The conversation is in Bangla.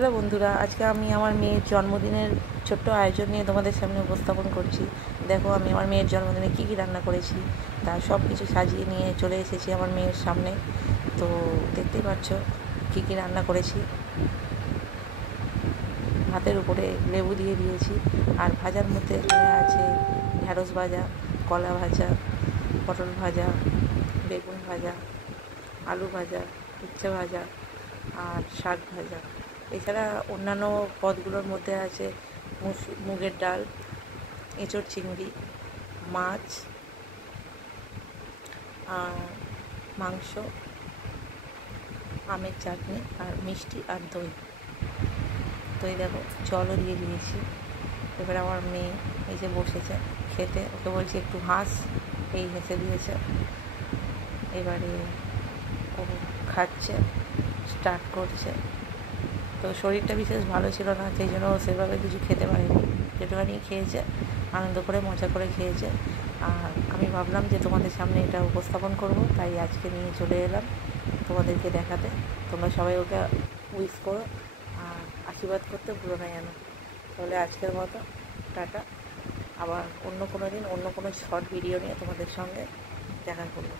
হ্যালো বন্ধুরা, আজকে আমি আমার মেয়ের জন্মদিনের ছোট্ট আয়োজন নিয়ে তোমাদের সামনে উপস্থাপন করছি। দেখো আমি আমার মেয়ের জন্মদিনে কী কী রান্না করেছি তার সব কিছু সাজিয়ে নিয়ে চলে এসেছি আমার মেয়ের সামনে। তো দেখতেই পাচ্ছ কী কী রান্না করেছি। ভাতের উপরে লেবু দিয়ে দিয়েছি, আর ভাজার মধ্যে এখানে আছে ঢ্যাঁড়স ভাজা, কলা ভাজা, পটল ভাজা, বেগুন ভাজা, আলু ভাজা, উচ্ছে ভাজা আর শাক ভাজা। এছাড়া অন্যান্য পদগুলোর মধ্যে আছে মুগের ডাল, এঁচোড় চিংড়ি, মাছ, মাংস, আমের চাটনি আর মিষ্টি আর দই। দই দেখো জলও দিয়ে দিয়েছি। এবার আমার মেয়ে এই যে বসেছে খেতে, ওকে বলছি একটু হাস, এই হেসে দিয়েছে। এবারে ও খাচ্ছে, স্টার্ট করছে। তো শরীরটা বিশেষ ভালো ছিল না, সেই জন্য সেভাবে কিছু খেতে পারেনি। যেটুখানি খেয়েছে আনন্দ করে মজা করে খেয়েছে। আর আমি ভাবলাম যে তোমাদের সামনে এটা উপস্থাপন করব, তাই আজকে নিয়ে চলে এলাম তোমাদেরকে দেখাতে। তোমরা সবাই ওকে উইশ করো আর আশীর্বাদ করতে ভুলো না যেন। তাহলে আজকের মতো টাটা। আবার অন্য কোনো দিন অন্য কোনো শর্ট ভিডিও নিয়ে তোমাদের সঙ্গে দেখা করবো।